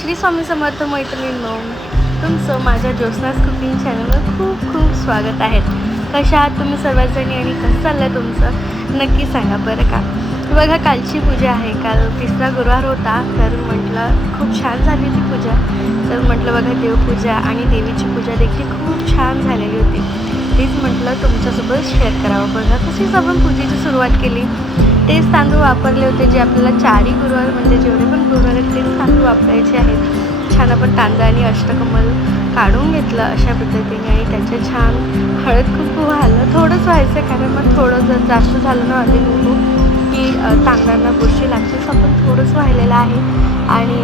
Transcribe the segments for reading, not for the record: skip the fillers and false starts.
श्री स्वामी समर्थ मैत्रिणींनो, तुमचं माझ्या ज्योत्स्नास कुकिंग चॅनलवर खूप खूप स्वागत आहे. कशा आहात तुम्ही सर्वजणी आणि कसं चाललं आहे तुमचं नक्की सांगा बरं का. बघा, कालची पूजा आहे. काल तिसरा गुरुवार होता, तर म्हटलं खूप छान झाली होती पूजा. तर म्हटलं बघा, देवपूजा आणि देवीची पूजा देखील खूप छान झालेली होती. तेच म्हटलं तुमच्यासोबत शेअर करावं. बघा, तशीच आपण पूजेची सुरुवात केली. तेच तांदूळ वापरले होते जे आपल्याला चारही गुरुवार म्हणजे जेवढे पण गुरुवार आहेत तेच तांदूळ वापरायचे आहेत. छान आपण तांदळाने अष्टकमल काढून घेतलं अशा पद्धतीने आणि त्याचे छान हळद कुंकू व्हायला थोडंच व्हायचं, कारण मग थोडं जर जास्त झालं ना हळदी कुंकू की तांदळांना बुरशी लागतेच. आपण थोडंच वाहिलेलं आहे आणि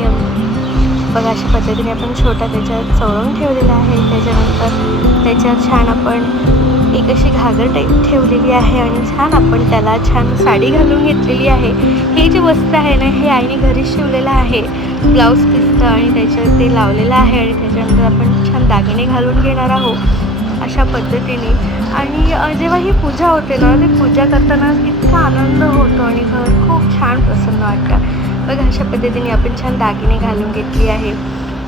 बघा अशा पद्धतीने आपण छोटा त्याच्यात चवळून ठेवलेला आहे. त्याच्यानंतर त्याच्यात छान आपण एक अशी घागर टाईप ठेवलेली आहे आणि छान आपण त्याला छान साडी घालून घेतलेली आहे. हे जे वस्त्र आहे ना, हे आईने घरीच शिवलेलं आहे. ब्लाऊज पिसचं आणि त्याच्यात ते लावलेलं आहे आणि त्याच्यानंतर आपण छान दागिने घालून घेणार आहोत अशा पद्धतीने. आणि जेव्हा ही पूजा होते ना, ती पूजा करताना इतका आनंद होतो आणि घर खूप छान प्रसन्न वाटतं. बघा अशा पद्धतीने आपण छान दागिने घालून घेतली आहे.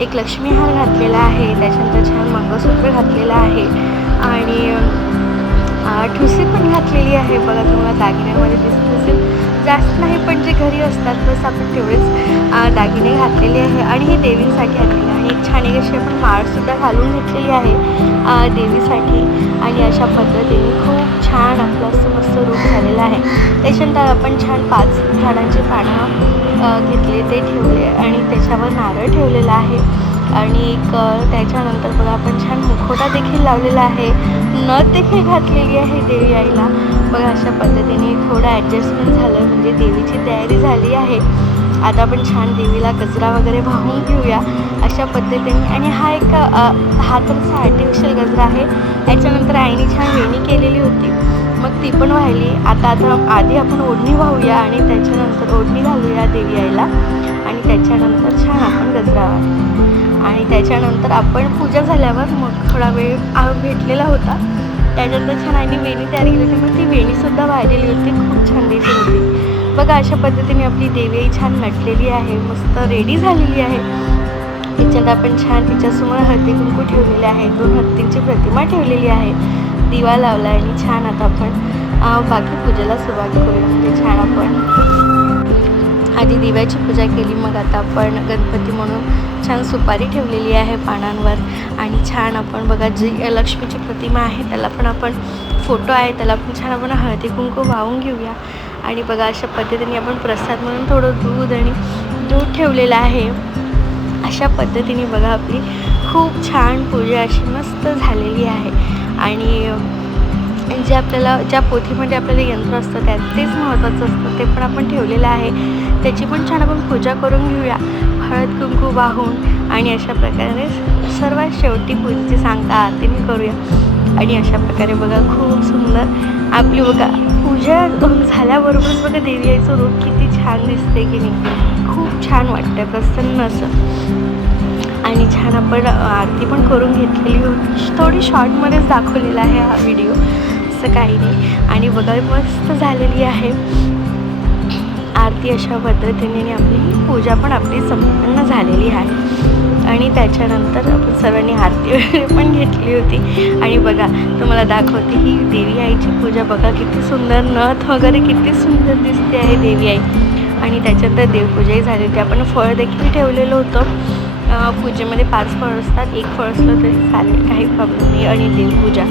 एक लक्ष्मीहार घातलेला आहे, त्याच्यानंतर छान मंगळसूत्र घातलेलं आहे आणि ठुसी पण घातलेली आहे. बघा, तुम्हाला दागिन्यांमध्ये दिसत असेल, जास्त नाही पण जे घरी असतात बस आपण तेवढेच दागिने घातलेले आहे. आणि हे देवीसाठी आणलेले आणि एक छान एक अशी आपण माळसुद्धा घालून घेतलेली आहे देवीसाठी. आणि अशा पद्धतीने खूप छान आपलं असं मस्त रूप झालेलं आहे. त्याच्यानंतर आपण छान 5 झाडांची पानं घेतले, ते ठेवले आणि त्याच्यावर नारळ ठेवलेला आहे. आणि त्याच्यानंतर बघा आपण छान मुखवटा देखील लावलेला आहे, नथ देखील घातलेली आहे देवी आईला. बघा अशा पद्धतीने थोडं ॲडजस्टमेंट झालं म्हणजे देवीची तयारी झाली आहे. आता आपण छान देवीला गजरा वगैरे वाहून घेऊया अशा पद्धतीने. आणि हा तर आर्टिफिशियल गजरा आहे. याच्यानंतर आईने छान वेणी केलेली होती, मग ती पण वाहिली. आता आधी आपण ओढणी वाहूया आणि त्याच्यानंतर ओढणी घालूया देवी आईला आणि त्याच्यानंतर छान आपण गजरा वाहू. आणि त्याच्यानंतर आपण पूजा झाल्यावर मग थोडा वेळ भेटलेला होता. त्याच्यानंतर छान आईने वेणी तयार केली होती, मग ती वेणीसुद्धा वाहिलेली होती, खूप छान दिसत होती. बघा अशा पद्धतीने आपली देवी आई छान नटलेली आहे, मस्त रेडी झालेली आहे. त्याच्यानंतर आपण छान तिच्यासमोर हळदी कुंकू ठेवलेले आहे, 2 हत्तींची प्रतिमा ठेवलेली आहे, दिवा लावला आणि छान आता आपण बाकी पूजेला सुरुवात करूया. म्हणजे छान आपण आधी दिव्याची पूजा केली, मग आता आपण गणपती म्हणून छान सुपारी ठेवलेली आहे पानांवर. आणि छान आपण बघा जी लक्ष्मीची प्रतिमा आहे त्याला पण आपण फोटो आहे त्याला पण छान आपण हळदी कुंकू वाहून घेऊया. आणि बघा अशा पद्धतीने आपण प्रसाद म्हणून थोडं दूध ठेवलेलं आहे. अशा पद्धतीने बघा आपली खूप छान पूजा अशी मस्त झालेली आहे. आणि जे आपल्याला ज्या पोथीमध्ये आपल्याला यंत्र असतं तेच महत्त्वाचं असतं, ते पण आपण ठेवलेलं आहे. त्याची पण छान आपण पूजा करून घेऊया हळद कुंकू वाहून. आणि अशा प्रकारे सर्वात शेवटी पूजेची सांगता आरती मी करूया. आणि अशा प्रकारे बघा खूप सुंदर आपली बघा पूजा झाल्याबरोबरच बघा देवी आईचं रूप किती छान दिसते की नाही, खूप छान वाटतं प्रसन्न असं. आणि छान आपण आरती पण करून घेतलेली होती, थोडी शॉर्टमध्येच दाखवलेला आहे हा व्हिडिओ, असं काही नाही. आणि बघा मस्त झालेली आहे आरती. अशा पद्धतीने आपली पूजा पण आपली संपन्न झालेली आहे. आणि त्याच्यानंतर आपण सर्वांनी आरती वगैरे पण घेतली होती. आणि बघा तुम्हाला दाखवते ही देवी आईची पूजा, बघा किती सुंदर नथ वगैरे किती सुंदर दिसते आहे देवी आई. आणि त्याच्यानंतर देवपूजाही झाली होती. आपण फळ देखील ठेवलेलं होतं. पूजेमध्ये 5 फळ असतात, 1 फळ असलं तरी चालेल, काही प्रॉब्लेम नाही. आणि देवपूजा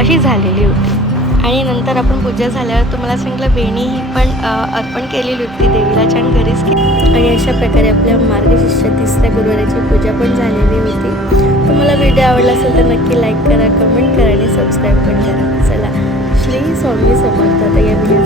अशी झालेली होती. आणि नंतर आपण पूजा झाल्यावर तुम्हाला सांगितलं वेणी ही पण अर्पण केलेली होती देवीला, छान घरीच केली. आणि अशा प्रकारे आपल्या मार्गशीर्ष 3ऱ्या गुरुवाराची पूजा पण झालेली होती. तुम्हाला व्हिडिओ आवडला असेल तर नक्की लाईक करा, कमेंट करा आणि सबस्क्राईब पण करा. चला, श्री स्वामी समर्थ. आता या व्हिडिओ